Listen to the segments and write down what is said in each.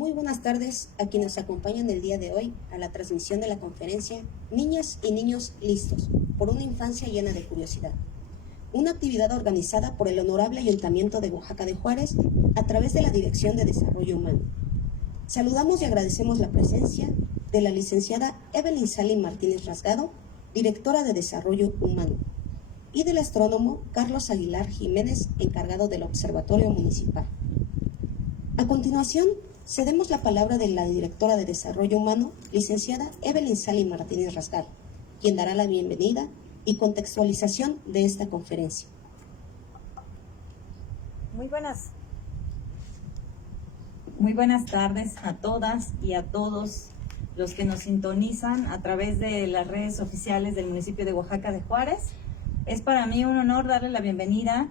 Muy buenas tardes a quienes acompañan el día de hoy a la transmisión de la conferencia Niñas y Niños Listos por una infancia llena de curiosidad. Una actividad organizada por el Honorable Ayuntamiento de Oaxaca de Juárez a través de la Dirección de Desarrollo Humano. Saludamos y agradecemos la presencia de la licenciada Evelyn Sally Martínez Rasgado, directora de Desarrollo Humano, y del astrónomo Carlos Aguilar Jiménez, encargado del Observatorio Municipal. A continuación, cedemos la palabra de la directora de Desarrollo Humano, licenciada Evelyn Sally Martínez Rasgado, quien dará la bienvenida y contextualización de esta conferencia. Muy buenas tardes a todas y a todos los que nos sintonizan a través de las redes oficiales del municipio de Oaxaca de Juárez. Es para mí un honor darle la bienvenida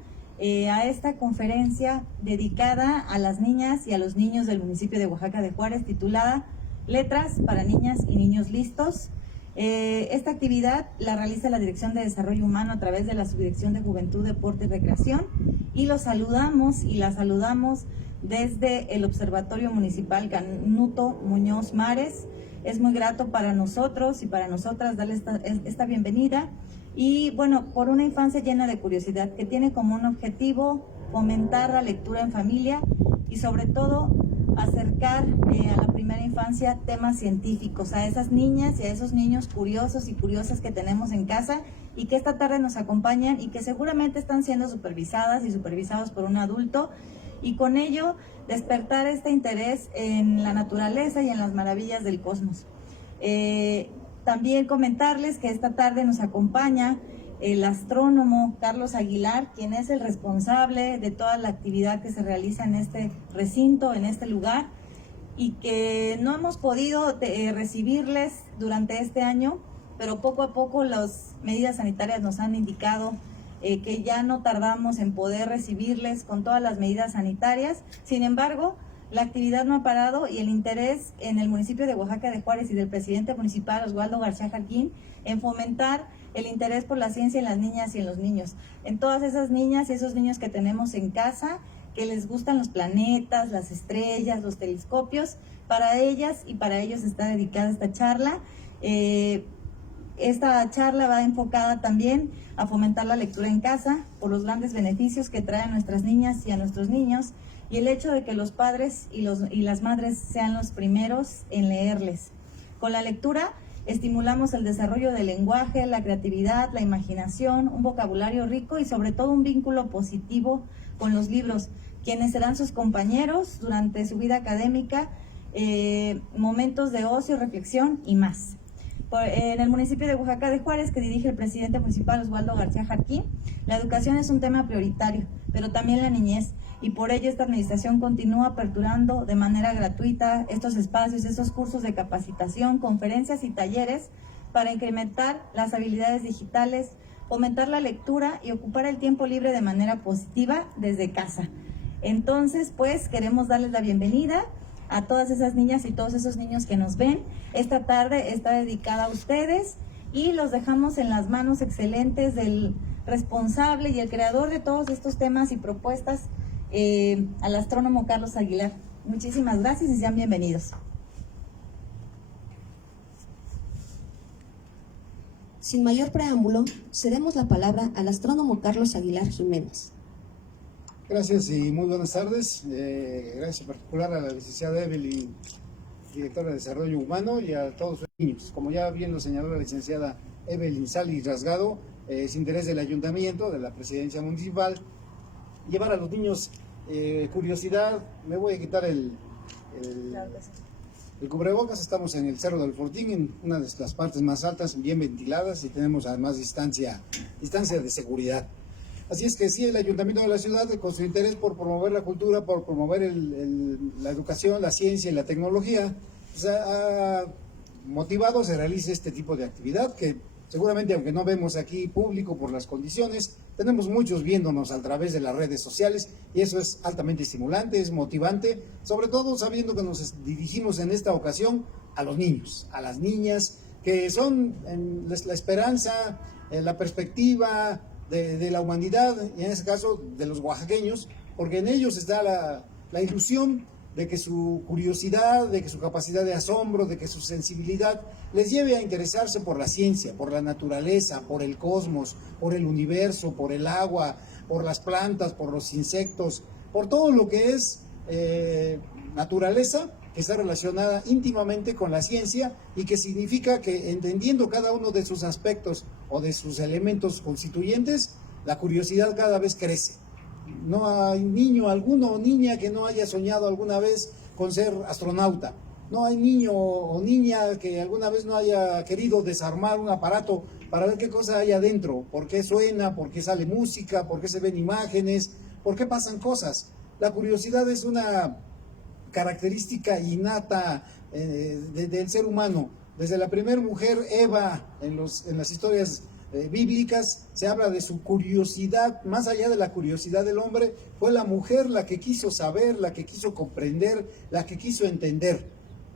a esta conferencia dedicada a las niñas y a los niños del municipio de Oaxaca de Juárez, titulada Letras para Niñas y Niños Listos. Esta actividad la realiza la Dirección de Desarrollo Humano a través de la Subdirección de Juventud, Deporte y Recreación, y los saludamos y las saludamos desde el Observatorio Municipal Canuto Muñoz Mares. Es muy grato para nosotros y para nosotras darle esta bienvenida. Y bueno, por una infancia llena de curiosidad que tiene como un objetivo fomentar la lectura en familia y sobre todo acercar a la primera infancia temas científicos a esas niñas y a esos niños curiosos y curiosas que tenemos en casa y que esta tarde nos acompañan y que seguramente están siendo supervisadas y supervisados por un adulto, y con ello despertar este interés en la naturaleza y en las maravillas del cosmos. También comentarles que esta tarde nos acompaña el astrónomo Carlos Aguilar, quien es el responsable de toda la actividad que se realiza en este recinto, en este lugar, y que no hemos podido recibirles durante este año, pero poco a poco las medidas sanitarias nos han indicado que ya no tardamos en poder recibirles con todas las medidas sanitarias. Sin embargo, la actividad no ha parado y el interés en el municipio de Oaxaca de Juárez y del presidente municipal, Oswaldo García Jarquín, en fomentar el interés por la ciencia en las niñas y en los niños. En todas esas niñas y esos niños que tenemos en casa, que les gustan los planetas, las estrellas, los telescopios, para ellas y para ellos está dedicada esta charla. Esta charla va enfocada también a fomentar la lectura en casa por los grandes beneficios que traen a nuestras niñas y a nuestros niños, y el hecho de que los padres y las madres sean los primeros en leerles. Con la lectura estimulamos el desarrollo del lenguaje, la creatividad, la imaginación, un vocabulario rico y sobre todo un vínculo positivo con los libros, quienes serán sus compañeros durante su vida académica, momentos de ocio, reflexión y más. En el municipio de Oaxaca de Juárez, que dirige el presidente municipal Oswaldo García Jarquín, la educación es un tema prioritario, pero también la niñez, y por ello esta administración continúa aperturando de manera gratuita estos espacios, estos cursos de capacitación, conferencias y talleres para incrementar las habilidades digitales, fomentar la lectura y ocupar el tiempo libre de manera positiva desde casa. Entonces, pues, queremos darles la bienvenida a todas esas niñas y todos esos niños que nos ven. Esta tarde está dedicada a ustedes y los dejamos en las manos excelentes del responsable y el creador de todos estos temas y propuestas, al astrónomo Carlos Aguilar. Muchísimas gracias y sean bienvenidos. Sin mayor preámbulo, cedemos la palabra al astrónomo Carlos Aguilar Jiménez. Gracias y muy buenas tardes. Gracias en particular a la licenciada Evelyn, directora de Desarrollo Humano, y a todos los niños. Como ya bien lo señaló la licenciada Evelyn Sally Rasgado, es interés del ayuntamiento, de la presidencia municipal, llevar a los niños curiosidad. Me voy a quitar el cubrebocas. Estamos en el Cerro del Fortín, en una de las partes más altas, bien ventiladas, y tenemos además distancia de seguridad. Así es que sí, el ayuntamiento de la ciudad, con su interés por promover la cultura, por promover la educación, la ciencia y la tecnología, pues ha motivado se realice este tipo de actividad que seguramente, aunque no vemos aquí público por las condiciones, tenemos muchos viéndonos a través de las redes sociales, y eso es altamente estimulante, es motivante, sobre todo sabiendo que nos dirigimos en esta ocasión a los niños, a las niñas, que son la esperanza, la perspectiva de la humanidad, y en este caso de los oaxaqueños, porque en ellos está la ilusión de que su curiosidad, de que su capacidad de asombro, de que su sensibilidad les lleve a interesarse por la ciencia, por la naturaleza, por el cosmos, por el universo, por el agua, por las plantas, por los insectos, por todo lo que es naturaleza, que está relacionada íntimamente con la ciencia y que significa que entendiendo cada uno de sus aspectos o de sus elementos constituyentes, la curiosidad cada vez crece. No hay niño alguno o niña que no haya soñado alguna vez con ser astronauta. No hay niño o niña que alguna vez no haya querido desarmar un aparato para ver qué cosa hay adentro, por qué suena, por qué sale música, por qué se ven imágenes, por qué pasan cosas. La curiosidad es una característica innata del ser humano. Desde la primera mujer, Eva, en las historias bíblicas, se habla de su curiosidad. Más allá de la curiosidad del hombre, fue la mujer la que quiso saber, la que quiso comprender, la que quiso entender.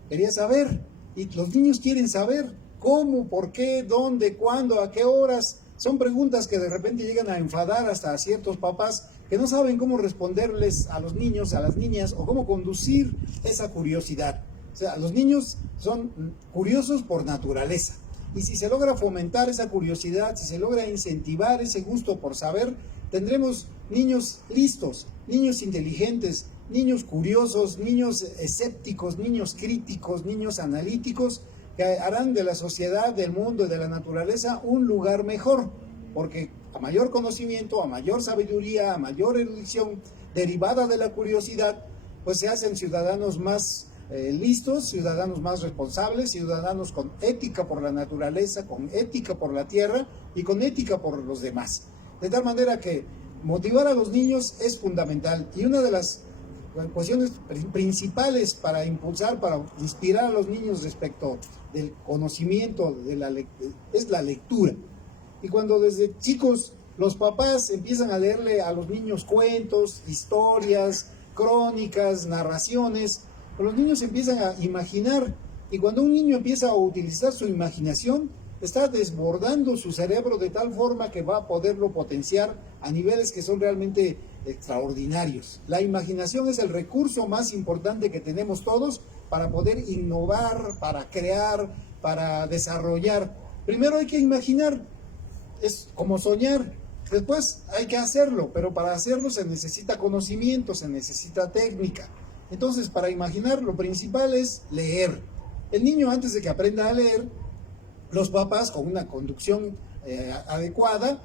Quería saber, y los niños quieren saber cómo, por qué, dónde, cuándo, a qué horas. Son preguntas que de repente llegan a enfadar hasta a ciertos papás que no saben cómo responderles a los niños, a las niñas, o cómo conducir esa curiosidad. O sea, los niños son curiosos por naturaleza. Y si se logra fomentar esa curiosidad, si se logra incentivar ese gusto por saber, tendremos niños listos, niños inteligentes, niños curiosos, niños escépticos, niños críticos, niños analíticos, que harán de la sociedad, del mundo y de la naturaleza un lugar mejor, porque a mayor conocimiento, a mayor sabiduría, a mayor erudición derivada de la curiosidad, pues se hacen ciudadanos más listos, ciudadanos más responsables, ciudadanos con ética por la naturaleza, con ética por la tierra y con ética por los demás. De tal manera que motivar a los niños es fundamental, y una de las cuestiones principales para impulsar, para inspirar a los niños respecto del conocimiento es la lectura. Y cuando desde chicos los papás empiezan a leerle a los niños cuentos, historias, crónicas, narraciones, los niños empiezan a imaginar, y cuando un niño empieza a utilizar su imaginación, está desbordando su cerebro de tal forma que va a poderlo potenciar a niveles que son realmente extraordinarios. La imaginación es el recurso más importante que tenemos todos para poder innovar, para crear, para desarrollar. Primero hay que imaginar, es como soñar. Después hay que hacerlo, pero para hacerlo se necesita conocimiento, se necesita técnica. Entonces, para imaginar, lo principal es leer. El niño, antes de que aprenda a leer, los papás, con una conducción adecuada,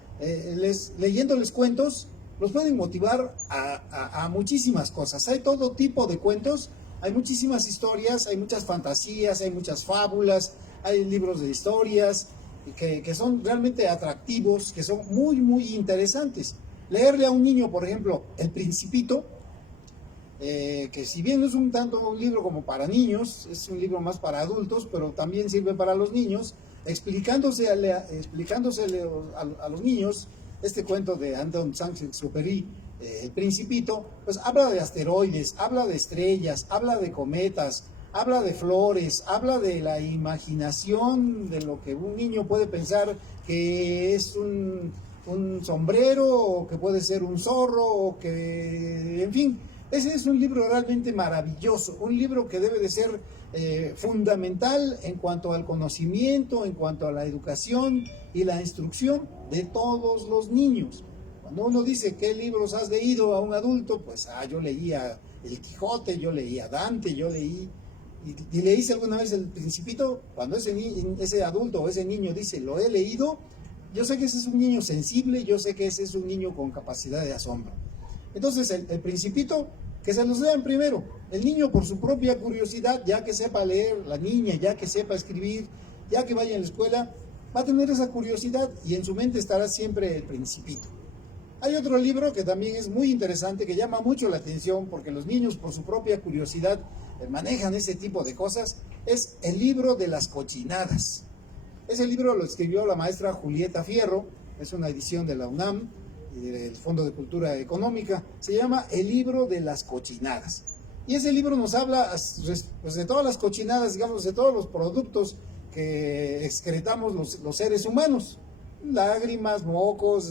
leyéndoles cuentos, los pueden motivar a muchísimas cosas. Hay todo tipo de cuentos, hay muchísimas historias, hay muchas fantasías, hay muchas fábulas, hay libros de historias que son realmente atractivos, que son muy, muy interesantes. Leerle a un niño, por ejemplo, El Principito, que si bien no es un tanto un libro como para niños, es un libro más para adultos, pero también sirve para los niños, explicándosele a los niños este cuento de Anton Saint-Exupéry, El Principito, pues habla de asteroides, habla de estrellas, habla de cometas, habla de flores, habla de la imaginación, de lo que un niño puede pensar que es un sombrero, o que puede ser un zorro, o que, en fin. Ese es un libro realmente maravilloso, un libro que debe de ser fundamental en cuanto al conocimiento, en cuanto a la educación y la instrucción de todos los niños. Cuando uno dice qué libros has leído a un adulto, pues yo leía El Quijote, yo leía Dante, yo leí, y leíste alguna vez El Principito. Cuando ese adulto o ese niño dice lo he leído, yo sé que ese es un niño sensible, yo sé que ese es un niño con capacidad de asombro. Entonces el Principito, que se los lean primero. El niño por su propia curiosidad, ya que sepa leer, la niña ya que sepa escribir, ya que vaya a la escuela, va a tener esa curiosidad y en su mente estará siempre El Principito. Hay otro libro que también es muy interesante, que llama mucho la atención porque los niños por su propia curiosidad manejan ese tipo de cosas, es El Libro de las Cochinadas. Ese libro lo escribió la maestra Julieta Fierro, es una edición de la UNAM, del Fondo de Cultura Económica. Se llama El Libro de las Cochinadas. Y ese libro nos habla pues, de todas las cochinadas, digamos, de todos los productos que excretamos los seres humanos. Lágrimas, mocos,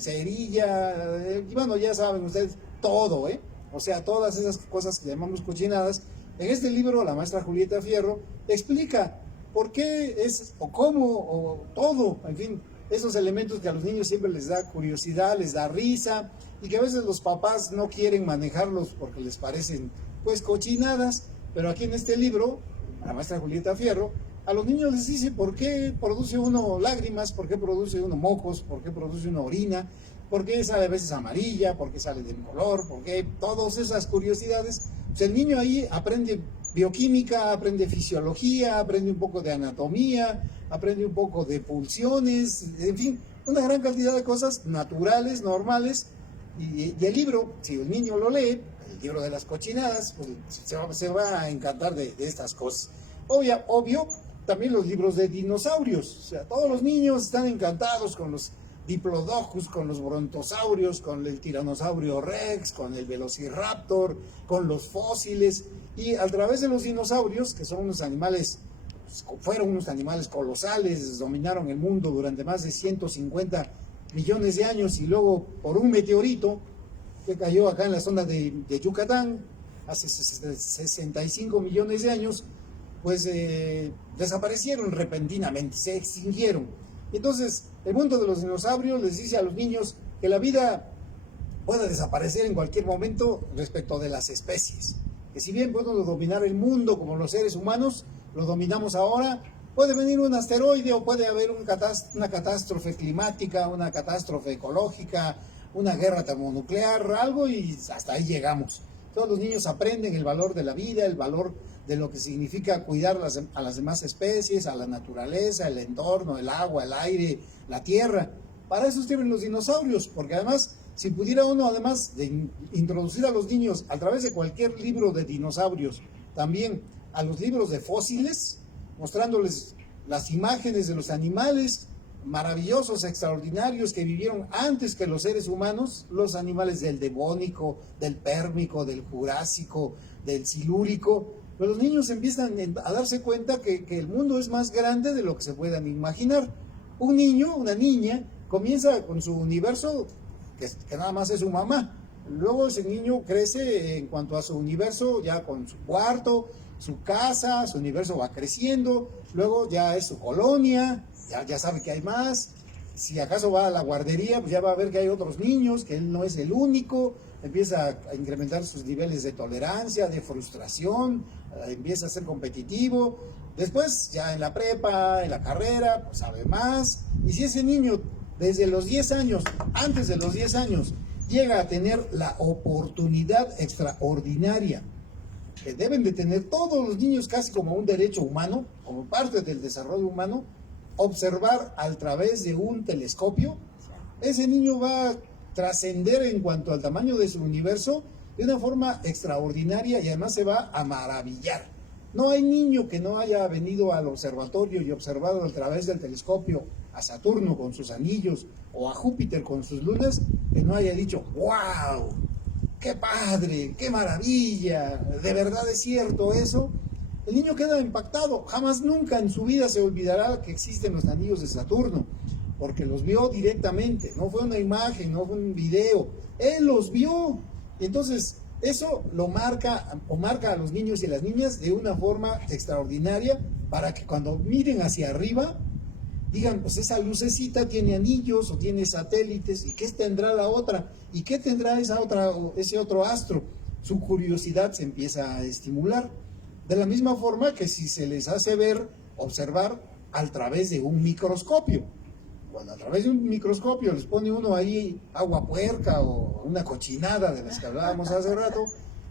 cerilla, y bueno, ya saben ustedes, todo, o sea, todas esas cosas que llamamos cochinadas. En este libro, la maestra Julieta Fierro explica por qué es, o cómo, o todo, en fin, esos elementos que a los niños siempre les da curiosidad, les da risa, y que a veces los papás no quieren manejarlos porque les parecen, pues, cochinadas, pero aquí en este libro, la maestra Julieta Fierro, a los niños les dice por qué produce uno lágrimas, por qué produce uno mocos, por qué produce uno orina, por qué sale a veces amarilla, por qué sale de un color, por qué todas esas curiosidades. Pues el niño ahí aprende bioquímica, aprende fisiología, aprende un poco de anatomía, aprende un poco de pulsiones, en fin, una gran cantidad de cosas naturales, normales, y el libro, si el niño lo lee, el libro de las cochinadas, pues se va a encantar de estas cosas. Obvio, también los libros de dinosaurios, o sea, todos los niños están encantados con los Diplodocus, con los brontosaurios, con el tiranosaurio rex, con el velociraptor, con los fósiles, y a través de los dinosaurios, que son unos animales, fueron unos animales colosales, dominaron el mundo durante más de 150 millones de años, y luego por un meteorito que cayó acá en la zona de Yucatán hace 65 millones de años, pues desaparecieron repentinamente, se extinguieron. Entonces, el mundo de los dinosaurios les dice a los niños que la vida puede desaparecer en cualquier momento respecto de las especies. Que si bien podemos dominar el mundo como los seres humanos, lo dominamos ahora, puede venir un asteroide o puede haber una catástrofe climática, una catástrofe ecológica, una guerra termonuclear, algo, y hasta ahí llegamos. Todos los niños aprenden el valor de la vida, el valor de lo que significa cuidar a las demás especies, a la naturaleza, el entorno, el agua, el aire, la tierra. Para eso sirven los dinosaurios, porque además, si pudiera uno, además de introducir a los niños a través de cualquier libro de dinosaurios, también a los libros de fósiles, mostrándoles las imágenes de los animales maravillosos, extraordinarios, que vivieron antes que los seres humanos, los animales del Devónico, del Pérmico, del Jurásico, del Silúrico, pues los niños empiezan a darse cuenta que el mundo es más grande de lo que se puedan imaginar. Un niño, una niña, comienza con su universo, que nada más es su mamá. Luego ese niño crece en cuanto a su universo, ya con su cuarto, su casa, su universo va creciendo, luego ya es su colonia, ya sabe que hay más. Si acaso va a la guardería, pues ya va a ver que hay otros niños, que él no es el único, empieza a incrementar sus niveles de tolerancia, de frustración, empieza a ser competitivo. Después, ya en la prepa, en la carrera, pues sabe más. Y si ese niño desde los 10 años, antes de los 10 años, llega a tener la oportunidad extraordinaria que deben de tener todos los niños casi como un derecho humano, como parte del desarrollo humano, observar a través de un telescopio, ese niño va a trascender en cuanto al tamaño de su universo de una forma extraordinaria y además se va a maravillar. No hay niño que no haya venido al observatorio y observado a través del telescopio a Saturno con sus anillos o a Júpiter con sus lunas que no haya dicho, ¡wow! ¡Qué padre! ¡Qué maravilla! ¿De verdad es cierto eso? El niño queda impactado. Jamás nunca en su vida se olvidará que existen los anillos de Saturno, porque los vio directamente. No fue una imagen, no fue un video. Él los vio. Y entonces eso lo marca a los niños y las niñas de una forma extraordinaria para que cuando miren hacia arriba digan, pues esa lucecita tiene anillos o tiene satélites, ¿y qué tendrá la otra? ¿Y qué tendrá ese otro astro? Su curiosidad se empieza a estimular. De la misma forma que si se les hace observar a través de un microscopio. Cuando a través de un microscopio les pone uno ahí agua puerca o una cochinada de las que hablábamos hace rato,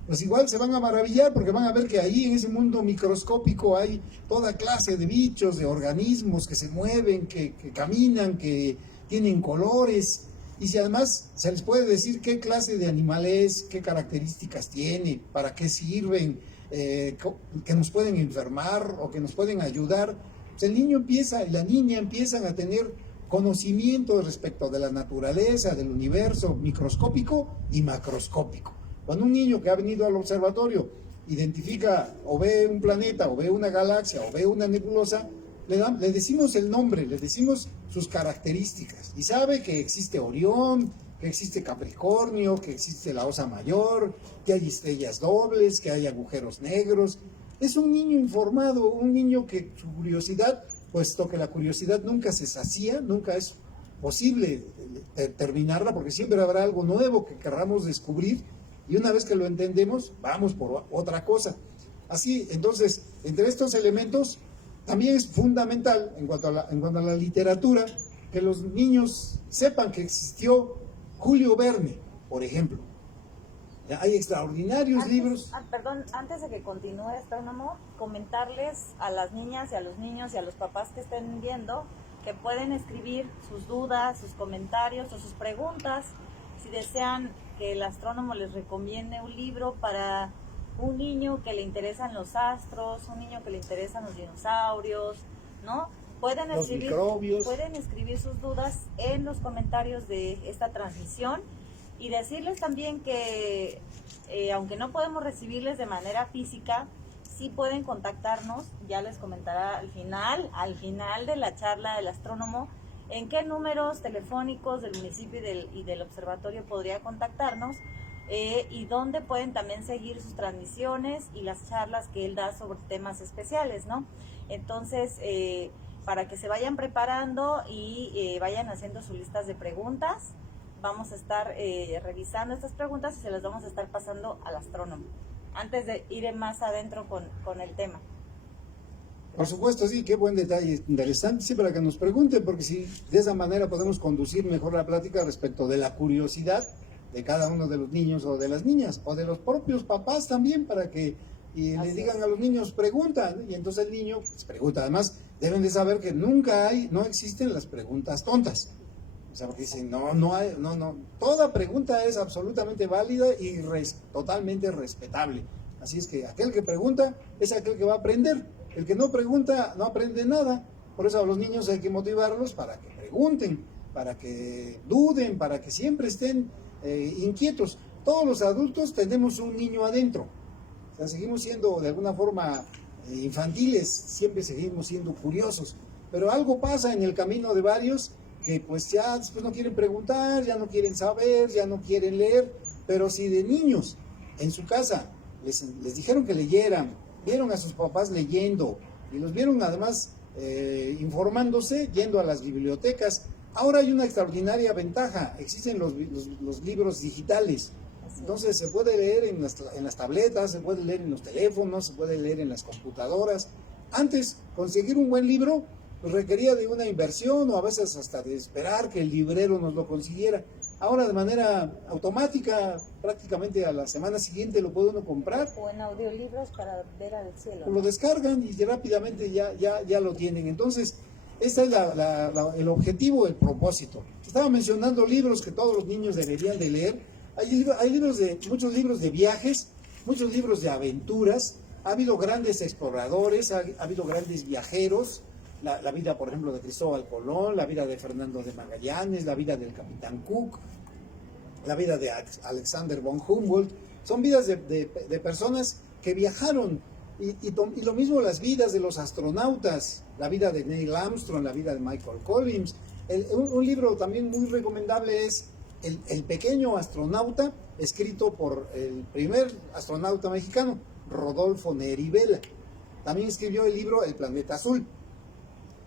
pues igual se van a maravillar porque van a ver que ahí en ese mundo microscópico hay toda clase de bichos, de organismos que se mueven, que caminan, que tienen colores. Y si además se les puede decir qué clase de animal es, qué características tiene, para qué sirven, que nos pueden enfermar o que nos pueden ayudar, pues el niño empieza y la niña empiezan a tener conocimiento respecto de la naturaleza, del universo microscópico y macroscópico. Cuando un niño que ha venido al observatorio identifica o ve un planeta o ve una galaxia o ve una nebulosa, le decimos el nombre, le decimos sus características y sabe que existe Orión, que existe Capricornio, que existe la Osa Mayor, que hay estrellas dobles, que hay agujeros negros. Es un niño informado, un niño que su curiosidad, puesto que la curiosidad nunca se sacía, nunca es posible terminarla, porque siempre habrá algo nuevo que querramos descubrir, y una vez que lo entendemos, vamos por otra cosa. Así, entonces, entre estos elementos, también es fundamental, en cuanto a la literatura, que los niños sepan que existió Julio Verne, por ejemplo. Hay extraordinarios libros. Perdón, antes de que continúe, astrónomo, comentarles a las niñas y a los niños y a los papás que estén viendo que pueden escribir sus dudas, sus comentarios o sus preguntas, si desean que el astrónomo les recomiende un libro para un niño que le interesan los astros, un niño que le interesan los dinosaurios, ¿no? Pueden escribir sus dudas en los comentarios de esta transmisión, y decirles también que aunque no podemos recibirles de manera física, sí pueden contactarnos. Ya les comentará al final de la charla del astrónomo, en qué números telefónicos del municipio y del observatorio podría contactarnos, y dónde pueden también seguir sus transmisiones y las charlas que él da sobre temas especiales, ¿no? Entonces, para que se vayan preparando y vayan haciendo sus listas de preguntas. Vamos a estar revisando estas preguntas y se las vamos a estar pasando al astrónomo, antes de ir más adentro con el tema. Por supuesto, sí, qué buen detalle, interesante, sí, para que nos pregunten, porque si de esa manera podemos conducir mejor la plática respecto de la curiosidad de cada uno de los niños o de las niñas, o de los propios papás también, para que le digan a los niños, preguntan, y entonces el niño pues, pregunta. Además, deben de saber que no existen las preguntas tontas. O sea, porque dicen, no, toda pregunta es absolutamente válida y totalmente respetable. Así es que aquel que pregunta es aquel que va a aprender. El que no pregunta no aprende nada. Por eso a los niños hay que motivarlos para que pregunten, para que duden, para que siempre estén inquietos. Todos los adultos tenemos un niño adentro. O sea, seguimos siendo de alguna forma infantiles, siempre seguimos siendo curiosos. Pero algo pasa en el camino de varios que pues ya después no quieren preguntar, ya no quieren saber, ya no quieren leer. Pero si de niños en su casa les dijeron que leyeran, vieron a sus papás leyendo y los vieron además informándose, yendo a las bibliotecas, ahora hay una extraordinaria ventaja: existen los libros digitales. Entonces se puede leer en las tabletas, se puede leer en los teléfonos, se puede leer en las computadoras. Antes, conseguir un buen libro pues requería de una inversión, o a veces hasta de esperar que el librero nos lo consiguiera. Ahora de manera automática, prácticamente a la semana siguiente lo puede uno comprar. O en audiolibros para ver al cielo. Lo descargan y rápidamente ya lo tienen. Entonces, este es el objetivo, el propósito. Estaba mencionando libros que todos los niños deberían de leer. Hay muchos libros de viajes, muchos libros de aventuras. Ha habido grandes exploradores, ha habido grandes viajeros. La vida, por ejemplo, de Cristóbal Colón, la vida de Fernando de Magallanes, la vida del Capitán Cook, la vida de Alexander von Humboldt. Son vidas de personas que viajaron. Y lo mismo las vidas de los astronautas, la vida de Neil Armstrong, la vida de Michael Collins. Un libro también muy recomendable es El pequeño astronauta, escrito por el primer astronauta mexicano, Rodolfo Neri Vela. También escribió el libro El planeta azul.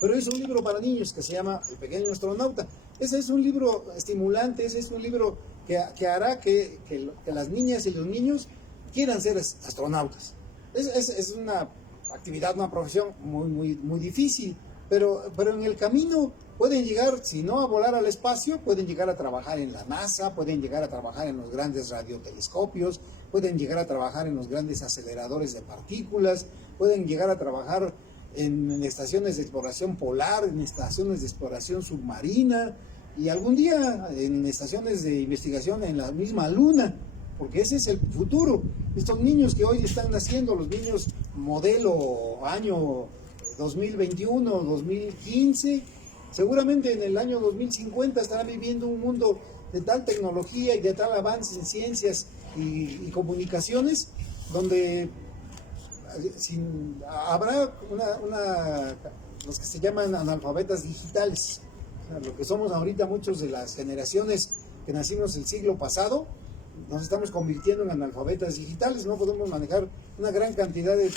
Pero es un libro para niños que se llama El pequeño astronauta. Ese es un libro estimulante, ese es un libro que hará que las niñas y los niños quieran ser astronautas. Es una actividad, una profesión muy difícil, pero en el camino pueden llegar, si no a volar al espacio, pueden llegar a trabajar en la NASA, pueden llegar a trabajar en los grandes radiotelescopios, pueden llegar a trabajar en los grandes aceleradores de partículas, pueden llegar a trabajar en estaciones de exploración polar, en estaciones de exploración submarina y algún día en estaciones de investigación en la misma luna, porque ese es el futuro. Estos niños que hoy están naciendo, los niños modelo año 2021, 2015, seguramente en el año 2050 estarán viviendo un mundo de tal tecnología y de tal avance en ciencias y comunicaciones, donde habrá los que se llaman analfabetas digitales, o sea, lo que somos ahorita muchos de las generaciones que nacimos el siglo pasado, nos estamos convirtiendo en analfabetas digitales, no podemos manejar una gran cantidad de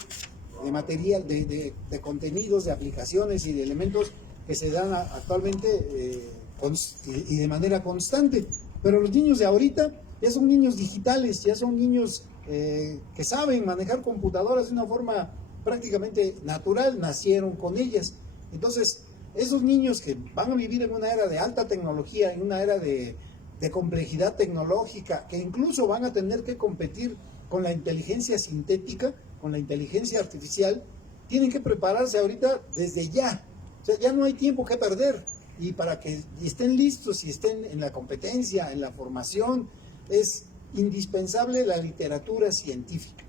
material, de contenidos, de aplicaciones y de elementos que se dan actualmente y de manera constante. Pero los niños de ahorita ya son niños digitales, ya son niños que saben manejar computadoras de una forma prácticamente natural, nacieron con ellas. Entonces, esos niños que van a vivir en una era de alta tecnología, en una era de complejidad tecnológica, que incluso van a tener que competir con la inteligencia sintética, con la inteligencia artificial, tienen que prepararse ahorita desde ya. O sea, ya no hay tiempo que perder. Y para que estén listos y estén en la competencia, en la formación, es indispensable la literatura científica.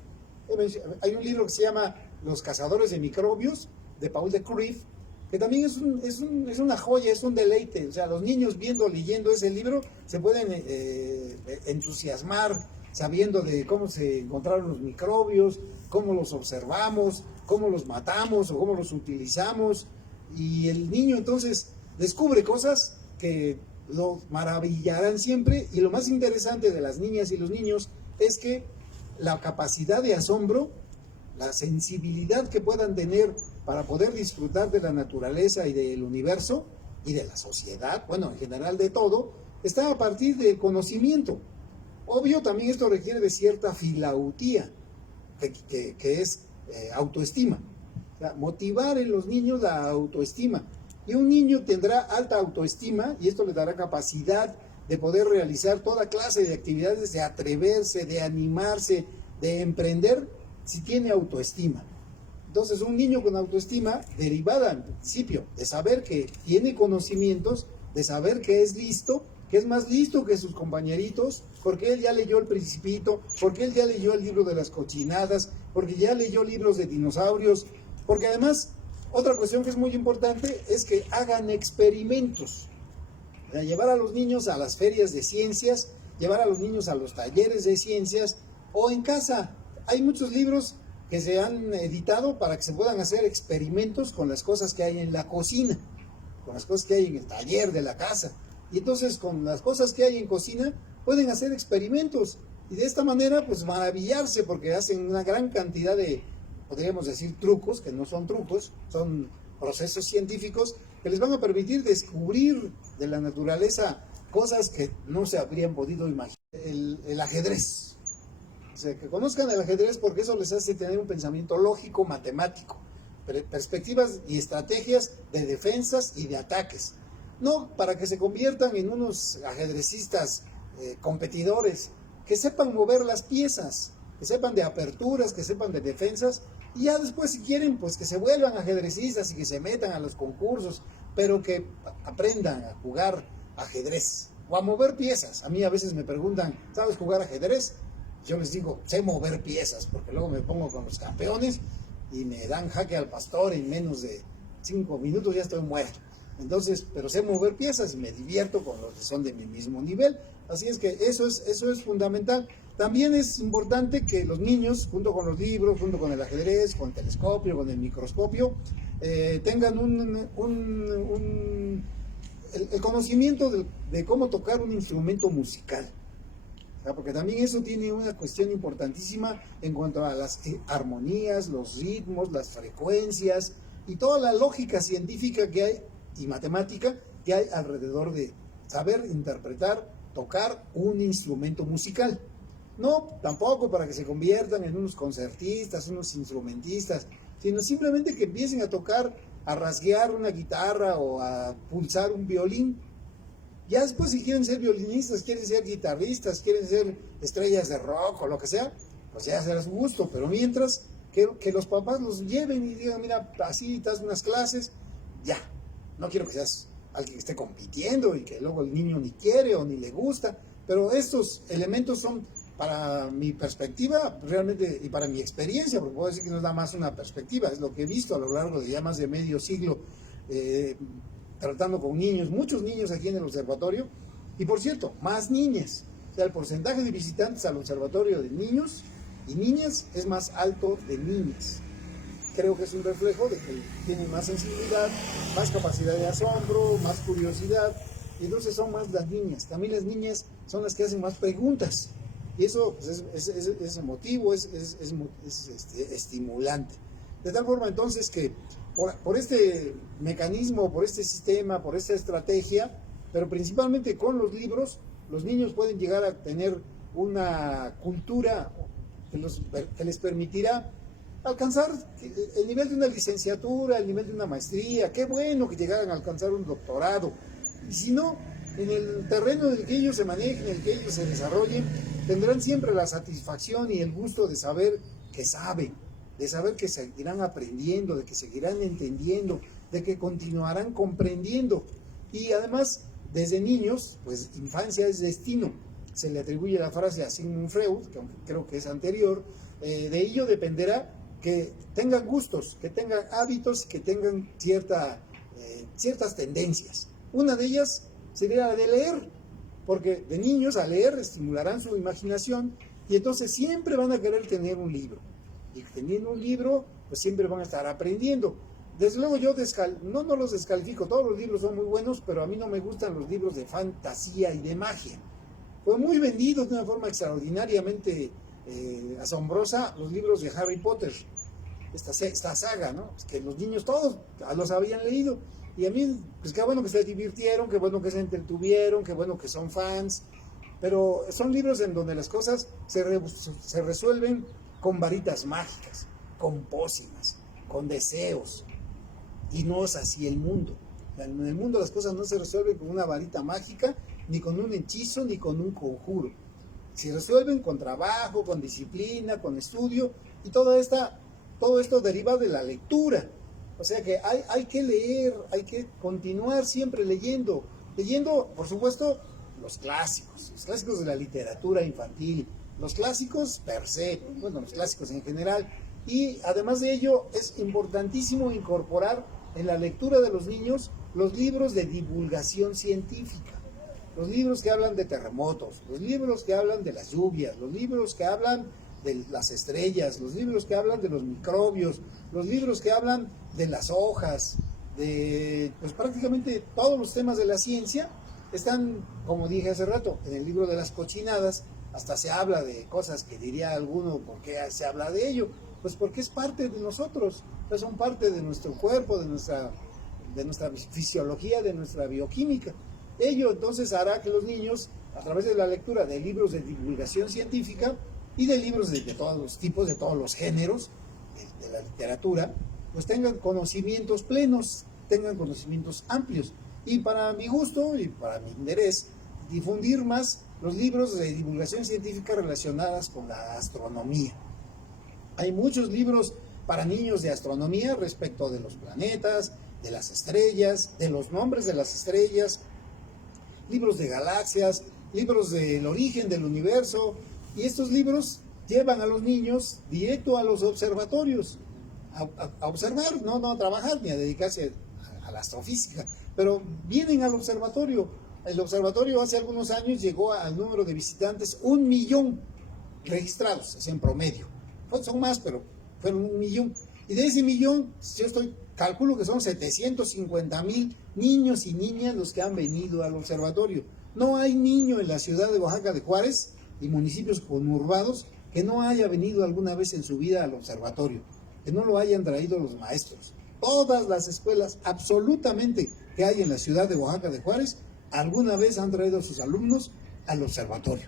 Hay un libro que se llama Los cazadores de microbios, de Paul de Cruyff, que también es una joya, es un deleite. O sea, los niños leyendo ese libro, se pueden entusiasmar sabiendo de cómo se encontraron los microbios, cómo los observamos, cómo los matamos o cómo los utilizamos. Y el niño entonces descubre cosas que lo maravillarán siempre. Y lo más interesante de las niñas y los niños es que la capacidad de asombro, la sensibilidad que puedan tener para poder disfrutar de la naturaleza y del universo y de la sociedad, bueno, en general de todo, está a partir del conocimiento. Obvio, también esto requiere de cierta filautía, que es autoestima. O sea, motivar en los niños la autoestima. Y un niño tendrá alta autoestima y esto le dará capacidad de poder realizar toda clase de actividades, de atreverse, de animarse, de emprender, si tiene autoestima. Entonces, un niño con autoestima, derivada en principio de saber que tiene conocimientos, de saber que es listo, que es más listo que sus compañeritos, porque él ya leyó El Principito, porque él ya leyó el libro de las cochinadas, porque ya leyó libros de dinosaurios, porque además, otra cuestión que es muy importante es que hagan experimentos. O sea, llevar a los niños a las ferias de ciencias, llevar a los niños a los talleres de ciencias o en casa. Hay muchos libros que se han editado para que se puedan hacer experimentos con las cosas que hay en la cocina, con las cosas que hay en el taller de la casa. Y entonces con las cosas que hay en cocina pueden hacer experimentos y de esta manera pues maravillarse porque hacen una gran cantidad de, podríamos decir, trucos, que no son trucos, son procesos científicos que les van a permitir descubrir de la naturaleza cosas que no se habrían podido imaginar. El ajedrez. O sea, que conozcan el ajedrez porque eso les hace tener un pensamiento lógico, matemático, perspectivas y estrategias de defensas y de ataques. No para que se conviertan en unos ajedrecistas competidores, que sepan mover las piezas, que sepan de aperturas, que sepan de defensas, y ya después si quieren, pues que se vuelvan ajedrecistas y que se metan a los concursos, pero que aprendan a jugar ajedrez o a mover piezas. A mí a veces me preguntan, ¿sabes jugar ajedrez? Yo les digo, sé mover piezas, porque luego me pongo con los campeones y me dan jaque al pastor en menos de 5 minutos, ya estoy muerto. Entonces, pero sé mover piezas y me divierto con los que son de mi mismo nivel. Así es que eso es fundamental. También es importante que los niños, junto con los libros, junto con el ajedrez, con el telescopio, con el microscopio, tengan el conocimiento de cómo tocar un instrumento musical. Porque también eso tiene una cuestión importantísima en cuanto a las armonías, los ritmos, las frecuencias y toda la lógica científica que hay y matemática que hay alrededor de saber interpretar, tocar un instrumento musical. No, tampoco para que se conviertan en unos concertistas, unos instrumentistas, sino simplemente que empiecen a tocar, a rasguear una guitarra o a pulsar un violín. Ya después si quieren ser violinistas, quieren ser guitarristas, quieren ser estrellas de rock o lo que sea, pues ya será su gusto, pero mientras que los papás los lleven y digan, mira, así das unas clases, ya, no quiero que seas alguien que esté compitiendo y que luego el niño ni quiere o ni le gusta, pero estos elementos son, para mi perspectiva realmente y para mi experiencia, porque puedo decir que no es nada más una perspectiva, es lo que he visto a lo largo de ya más de medio siglo, tratando con niños, muchos niños aquí en el observatorio, y por cierto, más niñas. O sea, el porcentaje de visitantes al observatorio de niños y niñas es más alto de niñas. Creo que es un reflejo de que tienen más sensibilidad, más capacidad de asombro, más curiosidad, y entonces son más las niñas. También las niñas son las que hacen más preguntas, y eso pues, es emotivo, es estimulante. De tal forma entonces que por este mecanismo, por este sistema, por esta estrategia, pero principalmente con los libros, los niños pueden llegar a tener una cultura que les permitirá alcanzar el nivel de una licenciatura, el nivel de una maestría. Qué bueno que llegaran a alcanzar un doctorado. Y si no, en el terreno en el que ellos se manejen, en el que ellos se desarrollen, tendrán siempre la satisfacción y el gusto de saber que saben, de saber que seguirán aprendiendo, de que seguirán entendiendo, de que continuarán comprendiendo. Y además, desde niños, pues infancia es destino. Se le atribuye la frase a Sigmund Freud, que aunque creo que es anterior. De ello dependerá que tengan gustos, que tengan hábitos, que tengan ciertas tendencias. Una de ellas sería la de leer, porque de niños a leer estimularán su imaginación y entonces siempre van a querer tener un libro. Y teniendo un libro, pues siempre van a estar aprendiendo. Desde luego yo no los descalifico, todos los libros son muy buenos, pero a mí no me gustan los libros de fantasía y de magia. Fue muy vendido de una forma extraordinariamente asombrosa los libros de Harry Potter, esta saga, ¿no? Es que los niños todos los habían leído, y a mí, pues qué bueno que se divirtieron, qué bueno que se entretuvieron, qué bueno que son fans, pero son libros en donde las cosas se resuelven con varitas mágicas, con pócimas, con deseos, y no es así el mundo. En el mundo las cosas no se resuelven con una varita mágica, ni con un hechizo, ni con un conjuro. Se resuelven con trabajo, con disciplina, con estudio, y todo esto deriva de la lectura. O sea que hay que leer, hay que continuar siempre leyendo, por supuesto, los clásicos de la literatura infantil, los clásicos per se, bueno, los clásicos en general, y además de ello es importantísimo incorporar en la lectura de los niños los libros de divulgación científica, los libros que hablan de terremotos, los libros que hablan de las lluvias, los libros que hablan de las estrellas, los libros que hablan de los microbios, los libros que hablan de las hojas, de pues prácticamente todos los temas de la ciencia están, como dije hace rato, en el libro de las cochinadas. Hasta se habla de cosas que diría alguno, ¿por qué se habla de ello? Pues porque es parte de nosotros, pues son parte de nuestro cuerpo, de nuestra fisiología, de nuestra bioquímica. Ello entonces hará que los niños, a través de la lectura de libros de divulgación científica y de libros de todos los tipos, de todos los géneros de la literatura, pues tengan conocimientos plenos, tengan conocimientos amplios. Y para mi gusto y para mi interés, difundir más los libros de divulgación científica relacionadas con la astronomía. Hay muchos libros para niños de astronomía respecto de los planetas, de las estrellas, de los nombres de las estrellas, libros de galaxias, libros del origen del universo, y estos libros llevan a los niños directo a los observatorios, a observar, no a trabajar ni a dedicarse a la astrofísica, pero vienen al observatorio. El observatorio hace algunos años llegó al número de visitantes 1 millón registrados, es en promedio. Pues son más, pero fueron 1 millón. Y de ese millón, calculo que son 750,000 niños y niñas los que han venido al observatorio. No hay niño en la ciudad de Oaxaca de Juárez y municipios conurbados que no haya venido alguna vez en su vida al observatorio, que no lo hayan traído los maestros. Todas las escuelas, absolutamente, que hay en la ciudad de Oaxaca de Juárez, alguna vez han traído a sus alumnos al observatorio.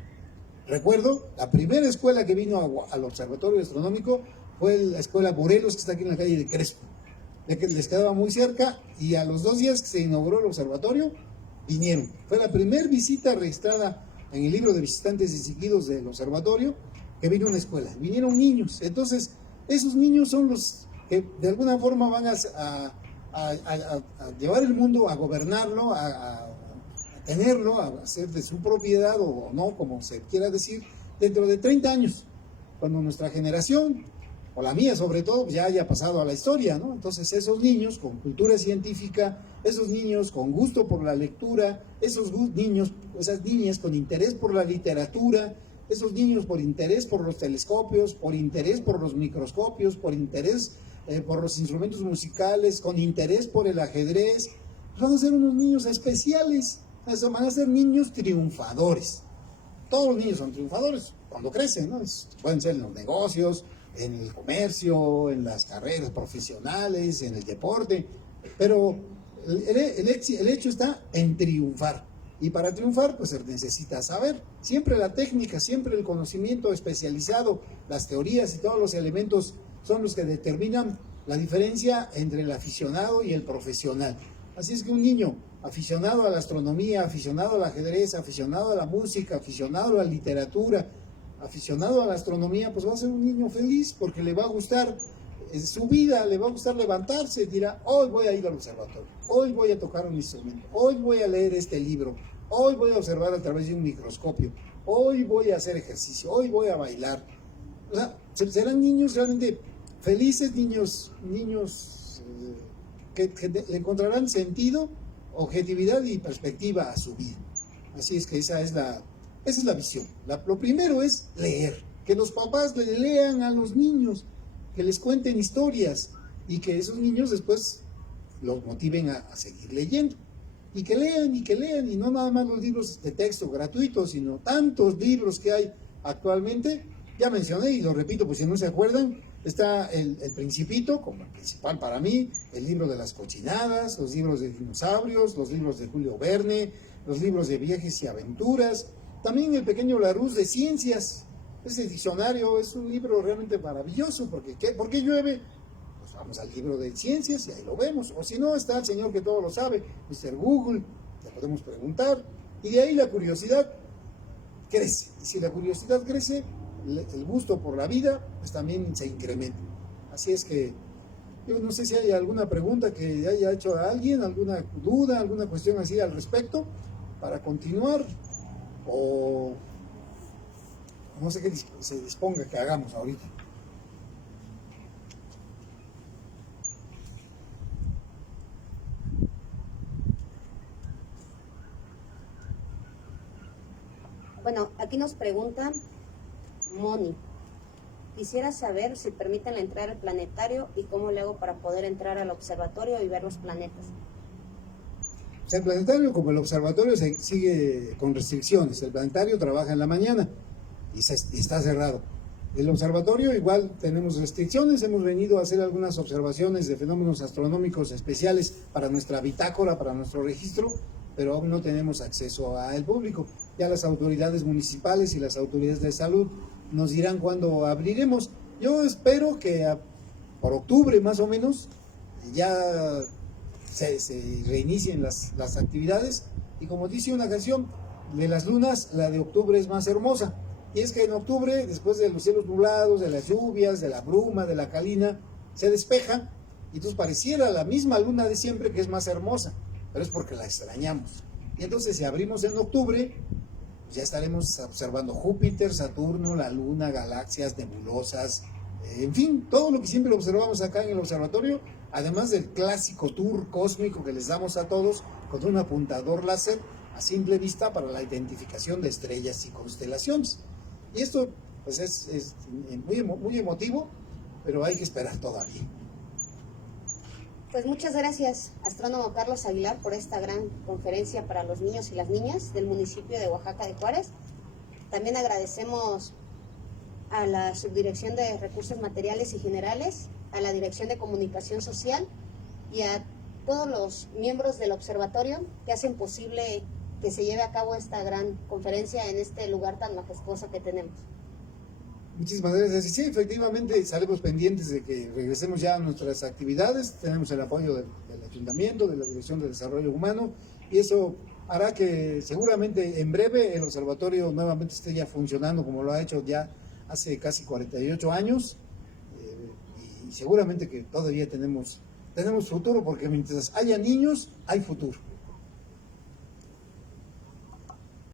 Recuerdo, la primera escuela que vino al observatorio astronómico fue la escuela Morelos, que está aquí en la calle de Crespo, que les quedaba muy cerca, y a los 2 días que se inauguró el observatorio, vinieron. Fue la primera visita registrada en el libro de visitantes y seguidos del observatorio, que vino una escuela. Vinieron niños. Entonces, esos niños son los que de alguna forma van a llevar el mundo, a gobernarlo, a tenerlo, a hacer de su propiedad o no, como se quiera decir, dentro de 30 años, cuando nuestra generación, o la mía sobre todo, ya haya pasado a la historia, ¿no? Entonces esos niños con cultura científica, esos niños con gusto por la lectura, esos niños, esas niñas con interés por la literatura, esos niños por interés por los telescopios, por interés por los microscopios, por interés por los instrumentos musicales, con interés por el ajedrez, van a ser unos niños especiales, Entonces, van a ser niños triunfadores. Todos los niños son triunfadores cuando crecen, ¿no? Pueden ser en los negocios, en el comercio, en las carreras profesionales, en el deporte, pero el hecho está en triunfar. Y para triunfar, pues se necesita saber. Siempre la técnica, siempre el conocimiento especializado, las teorías y todos los elementos son los que determinan la diferencia entre el aficionado y el profesional. Así es que un niño aficionado a la astronomía, aficionado al ajedrez, aficionado a la música, aficionado a la literatura, aficionado a la astronomía, pues va a ser un niño feliz porque le va a gustar su vida, le va a gustar levantarse, dirá, hoy voy a ir al observatorio, hoy voy a tocar un instrumento, hoy voy a leer este libro, hoy voy a observar a través de un microscopio, hoy voy a hacer ejercicio, hoy voy a bailar. O sea, serán niños realmente felices, niños que le encontrarán sentido, objetividad y perspectiva a su vida. Así es que esa es la visión. Lo primero es leer, que los papás le lean a los niños, que les cuenten historias y que esos niños después los motiven a seguir leyendo. Y que lean, y no nada más los libros de texto gratuitos, sino tantos libros que hay actualmente. Ya mencioné y lo repito, pues si no se acuerdan, está el Principito, como el principal para mí, el libro de las cochinadas, los libros de dinosaurios, los libros de Julio Verne, los libros de viajes y aventuras, también el pequeño Larousse de ciencias. Ese diccionario es un libro realmente maravilloso, porque ¿por qué llueve? Pues vamos al libro de ciencias y ahí lo vemos. O si no, está el señor que todo lo sabe, Mr. Google, le podemos preguntar. Y de ahí la curiosidad crece. Y si la curiosidad crece, el gusto por la vida, pues también se incrementa. Así es que yo no sé si hay alguna pregunta que haya hecho a alguien, alguna duda, alguna cuestión así al respecto, para continuar, o no sé qué se disponga que hagamos ahorita. Bueno, aquí nos pregunta Moni. Quisiera saber si permiten entrar al planetario y cómo le hago para poder entrar al observatorio y ver los planetas. O sea, el planetario, como el observatorio, se sigue con restricciones. El planetario trabaja en la mañana y está cerrado. El observatorio igual tenemos restricciones. Hemos venido a hacer algunas observaciones de fenómenos astronómicos especiales para nuestra bitácora, para nuestro registro, pero aún no tenemos acceso al público. Ya las autoridades municipales y las autoridades de salud nos dirán cuándo abriremos. Yo espero que por octubre más o menos ya se reinicien las actividades, y como dice una canción de las lunas, la de octubre es más hermosa. Y es que en octubre, después de los cielos nublados, de las lluvias, de la bruma, de la calina, se despeja y entonces pareciera la misma luna de siempre, que es más hermosa, pero es porque la extrañamos. Y entonces si abrimos en octubre, ya estaremos observando Júpiter, Saturno, la Luna, galaxias, nebulosas, en fin, todo lo que siempre observamos acá en el observatorio, además del clásico tour cósmico que les damos a todos con un apuntador láser a simple vista para la identificación de estrellas y constelaciones. Y esto pues es muy emotivo, pero hay que esperar todavía. Pues muchas gracias, astrónomo Carlos Aguilar, por esta gran conferencia para los niños y las niñas del municipio de Oaxaca de Juárez. También agradecemos a la Subdirección de Recursos Materiales y Generales, a la Dirección de Comunicación Social y a todos los miembros del observatorio que hacen posible que se lleve a cabo esta gran conferencia en este lugar tan majestuoso que tenemos. Muchísimas gracias. Y sí, efectivamente estaremos pendientes de que regresemos ya a nuestras actividades. Tenemos el apoyo del Ayuntamiento, de la Dirección de Desarrollo Humano, y eso hará que seguramente en breve el observatorio nuevamente esté ya funcionando como lo ha hecho ya hace casi 48 años, y seguramente que todavía tenemos futuro, porque mientras haya niños hay futuro.